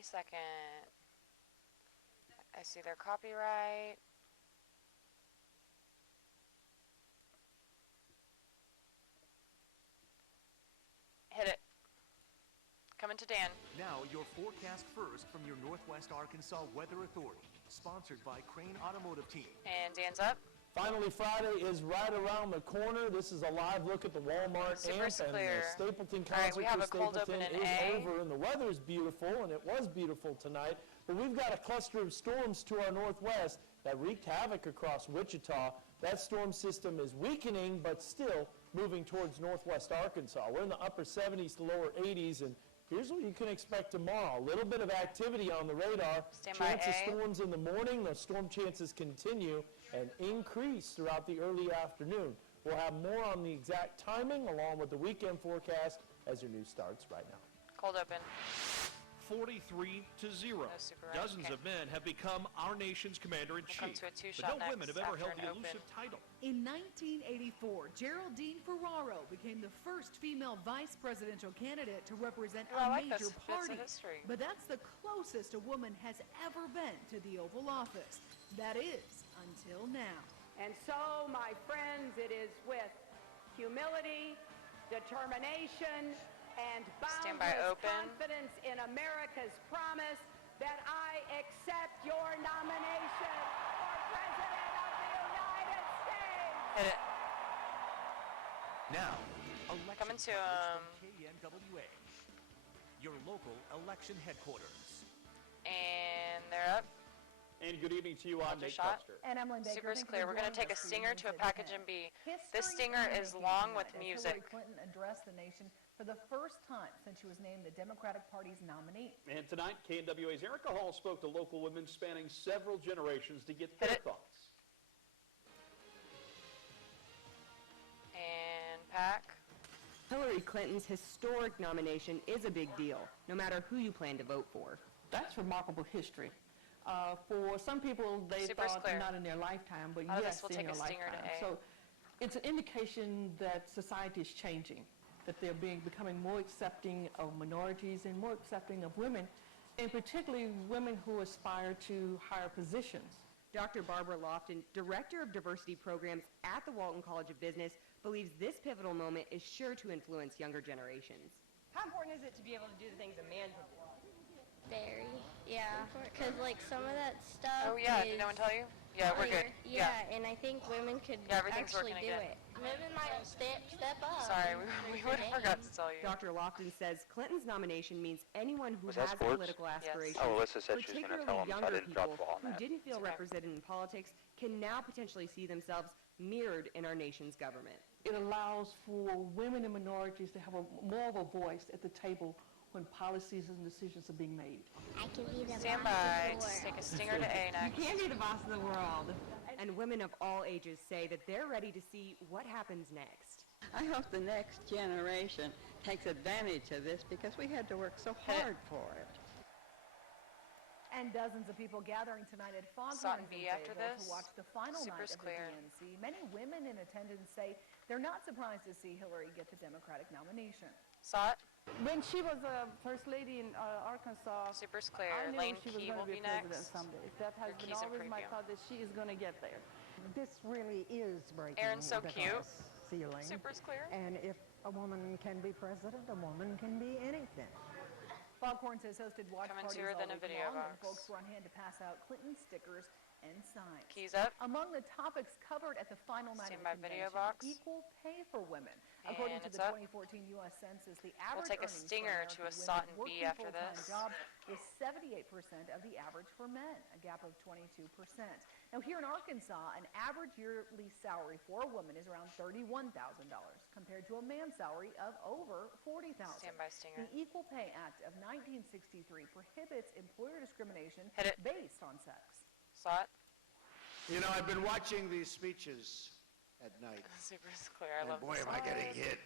22nd. I see their copyright. Hit it. Coming to Dan. Now, your forecast first from your Northwest Arkansas Weather Authority, sponsored by Crane Automotive Team. And Dan's up. Finally, Friday is right around the corner. This is a live look at the Walmart Super amp, and clear. the Stapleton All right, concert we have for a cold open Stapleton in is A. over, and the weather is beautiful, and it was beautiful tonight. But we've got a cluster of storms to our northwest that wreaked havoc across Wichita. That storm system is weakening, but still moving towards northwest Arkansas. We're in the upper 70s to lower 80s, and here's what you can expect tomorrow. A little bit of activity on the radar. Chance of storms in the morning. Those storm chances continue and increase throughout the early afternoon. We'll have more on the exact timing along with the weekend forecast as your news starts right now. Cold open. 43-0. Dozens of men have become our nation's commander-in-chief, but no women have ever held the elusive title. In 1984, Geraldine Ferraro became the first female vice presidential candidate to represent a major party. But that's the closest a woman has ever been to the Oval Office. That is, until now. And so, my friends, it is with humility, determination, and boundless confidence in America's promise that I accept your nomination for President of the United States. Hit it. Now, election Coming to KNWA, your local election headquarters. And they're up. And good evening to you. I'm Nate Custer. And I'm Lynn Baker. Super clear. We're going to take a stinger to a package and B. This stinger is long with music. Hillary Clinton addressed the nation for the first time since she was named the Democratic Party's nominee. And tonight, KNWA's Erica Hall spoke to local women spanning several generations to get their thoughts. And pack. Hillary Clinton's historic nomination is a big deal, no matter who you plan to vote for. That's remarkable history. For some people, they thought not in their lifetime, but yes, in their lifetime. So it's an indication that society is changing, that they're becoming more accepting of minorities and more accepting of women, and particularly women who aspire to higher positions. Dr. Barbara Lofton, Director of Diversity Programs at the Walton College of Business, believes this pivotal moment is sure to influence younger generations. How important is it to be able to do the things a man can do? Very, yeah, because like some of that stuff. Oh yeah, did no one tell you? Yeah, we're good. Yeah, and I think women could actually do it. Women might step up. Sorry, we would have forgot to tell you. Dr. Lofton says Clinton's nomination means anyone who has political aspirations, particularly younger people who didn't feel represented in politics, can now potentially see themselves mirrored in our nation's government. It allows for women and minorities to have more of a voice at the table when policies and decisions are being made. I can be the Stand by. Just take a stinger to A next. You can be the boss of the world. And women of all ages say that they're ready to see what happens next. I hope the next generation takes advantage of this because we had to work so hard for it. And dozens of people gathering tonight at Foghorn to watch the final night of the DNC. Many women in attendance say they're not surprised to see Hillary get the Democratic nomination. Saw it? When she was First Lady in Arkansas, Super clear. I knew Lane she was Key going will to be be president next. someday. That has been always my thought that she is going to get there. This really is breaking Aaron's so the cute. glass ceiling. Super clear. And if a woman can be president, a woman can be anything. Foghorns has hosted watch Coming parties to her all than a week video long, and box. folks were on hand to pass out Clinton stickers and signs. Keys up. Among the topics covered at the final night of the video convention, box. equal pay for women. And According to it's the up. 2014 U.S. Census, the average We'll take a earnings stinger for to a American SOT women and B working after full-time this. jobs is 78% of the average for men, a gap of 22%. Now here in Arkansas, an average yearly salary for a woman is around $31,000 compared to a man's salary of over $40,000. Stand by stinger. The Equal Pay Act of 1963 prohibits employer discrimination based on sex. Saw it? You know, I've been watching these speeches at night. Super clear. I love boy, this am I getting slide. hit.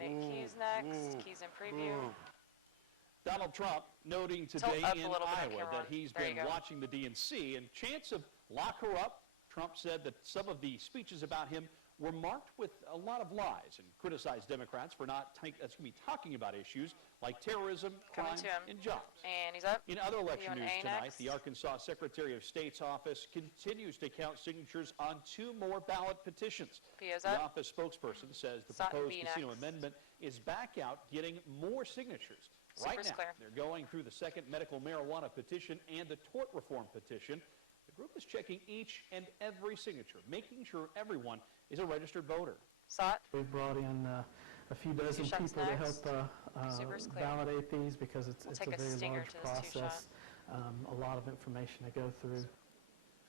Nick Keys next. Keys in preview. Donald Trump noting today up a in little bit, Iowa that he's There you been go. watching the DNC and chance of lock her up. Trump said that some of the speeches about him were marked with a lot of lies and criticized Democrats for not talking about issues like terrorism, crime, and jobs. And he's up. In other election news tonight, next. the Arkansas Secretary of State's office continues to count signatures on 2 more ballot petitions. The office spokesperson says the proposed casino amendment is back out getting more signatures. Right now, they're going through the second medical marijuana petition and the tort reform petition. The group is checking each and every signature, making sure everyone is a registered voter. We've brought in a few dozen people to help validate these because it's a very large process, a lot of information to go through.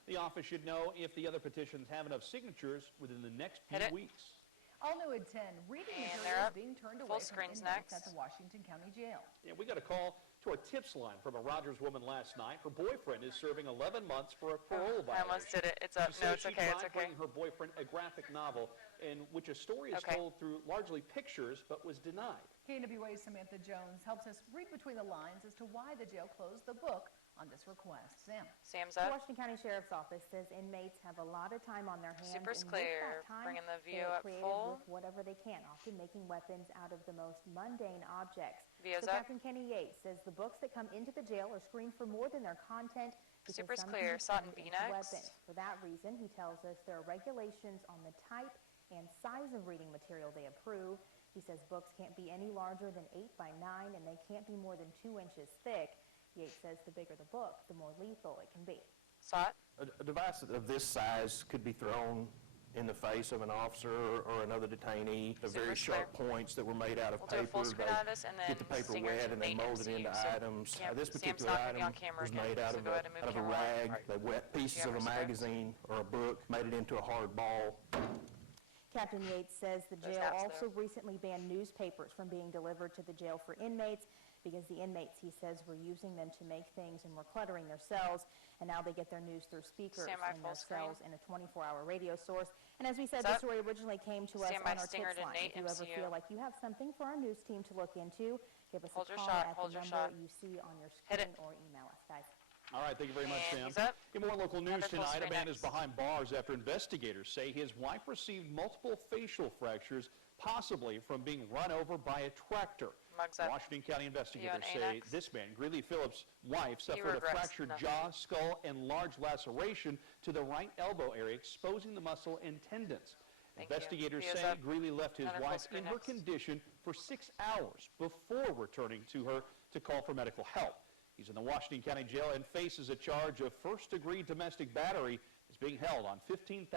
The office should know if the other petitions have enough signatures within the next few weeks. All new at 10, reading materials being turned away from inmates at the Washington County Jail. Yeah, we got a call to our tips line from a Rogers woman last night. Her boyfriend is serving 11 months for a parole violation. I almost did it. It's up. No, it's okay. It's okay. Bring her boyfriend a graphic novel in which a story is told through largely pictures, but was denied. KNWA's Samantha Jones helps us read between the lines as to why the jail closed the book on this request. Sam's The up. Washington County Sheriff's Office says inmates have a lot of time on their hands. Super's and clear. with that time, Bringing the view they're up creative full. with whatever they can, often making weapons out of the most mundane objects. View's so up. Captain Kenny Yates says the books that come into the jail are screened for more than their content because Super's some clear. can be Sutton turned B into next. weapons. For that reason, he tells us there are regulations on the type and size of reading material they approve. He says books can't be any larger than 8 by 9 and they can't be more than 2 inches thick. Yates says the bigger the book, the more lethal it can be. A device of this size could be thrown in the face of an officer or another detainee. The very sharp points that were made out of paper, they get the paper wet and they mold it into items. This particular item was made out of a rag. They wet pieces of a magazine or a book, made it into a hard ball. Captain Yates says the jail also recently banned newspapers from being delivered to the jail for inmates because the inmates, he says, were using them to make things and were cluttering their cells, and now they get their news through speakers in their cells in a 24-hour radio source. And as we said, this story originally came to us on our tips line. If you ever feel like you have something for our news team to look into, give us a call at the number you see on your screen or email us, guys. All right, thank you very much, Sam. In more local news tonight, a man is behind bars after investigators say his wife received multiple facial fractures, possibly from being run over by a tractor. Washington County investigators say this man, Greeley Phillips' wife, suffered a fractured jaw, skull, and large laceration to the right elbow area, exposing the muscle and tendons. Investigators say Greeley left his wife in her condition for 6 hours before returning to her to call for medical help. He's in the Washington County Jail and faces a charge of first-degree domestic battery. Is being held on $15,000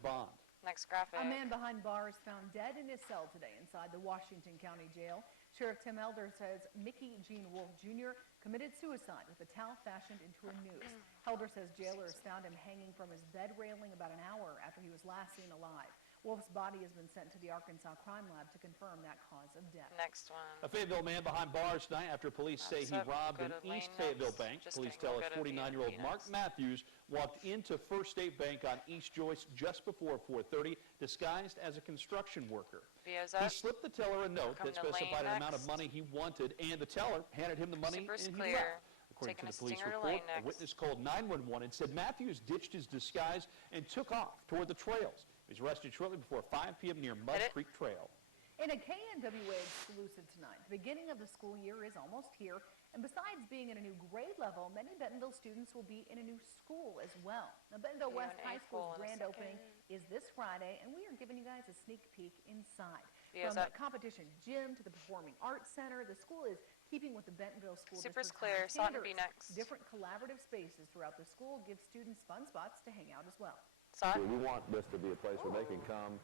bond. Next graphic. A man behind bars found dead in his cell today inside the Washington County Jail. Sheriff Tim Elder says Mickey Gene Wolf Jr. committed suicide with a towel fashioned into a noose. Elder says jailers found him hanging from his bed railing about an hour after he was last seen alive. Wolf's body has been sent to the Arkansas Crime Lab to confirm that cause of death. Next one. A Fayetteville man behind bars tonight after police say he robbed an East Fayetteville bank. Police tell us 49-year-old Mark Matthews walked into First State Bank on East Joyce just before 4:30, disguised as a construction worker. He slipped the teller a note that specified an amount of money he wanted, and the teller handed him the money and he left. According to the police report, a witness called 911 and said Matthews ditched his disguise and took off toward the trails. He was arrested shortly before 5 p.m. near Mud Creek Trail. In a KNWA exclusive tonight, the beginning of the school year is almost here, and besides being in a new grade level, many Bentonville students will be in a new school as well. Now, Bentonville West High School's grand opening is this Friday, and we are giving you guys a sneak peek inside. From the competition gym to the Performing Arts Center, the school is keeping with the Bentonville School District's clear. Sutton B next. Different collaborative spaces throughout the school give students fun spots to hang out as well. We want this to be a place where they can come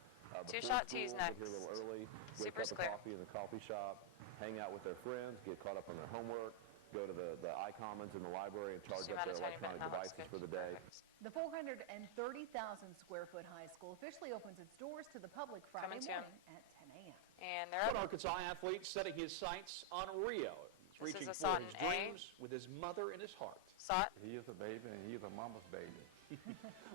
Two-shot teas next. Get here a little early, get a cup of coffee in the coffee shop, hang out with their friends, get caught up on their homework, go to the iCommons in the library and charge up their electronic devices for the day. The 430,000 square foot high school officially opens its doors to the public Friday morning at 10 a.m. And they're An Arkansas athlete setting his sights on Rio. He's reaching for his dreams with his mother in his heart. He is a baby and he is a mama's baby.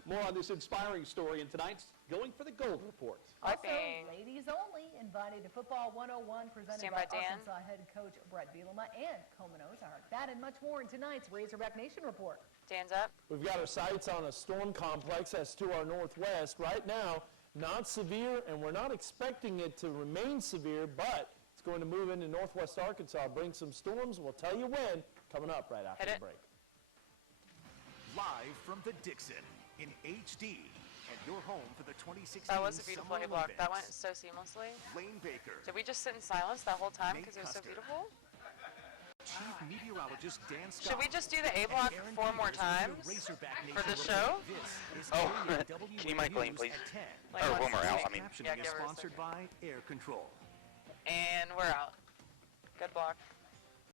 More on this inspiring story in tonight's Going for the Gold Report. Also, ladies only, invited to Football 101 presented by Arkansas head coach Brett Bielema and Coleman Ozark. That and much more in tonight's Razorback Nation Report. Dan's up. We've got our sights on a storm complex that's to our northwest. Right now, not severe, and we're not expecting it to remain severe, but it's going to move into northwest Arkansas, bring some storms. We'll tell you when, coming up right after the break. Live from the Dixon in HD. And your home for the 2016 That was a beautiful Summer A block. Olympics. That went so seamlessly. Lane Baker. Did we just sit in silence that whole time Nate because it was so Custer. beautiful? Chief Meteorologist Dan Scott. Should we just do the A block and Aaron 4 more Peters with times your Razorback for the Nation show? report. This is Oh, KNWA can you mic Lane, News please? at 10. Lane, Or when we're out, I mean. Captioning Yeah, is give her a sponsored by Air Control. And we're out. Good block.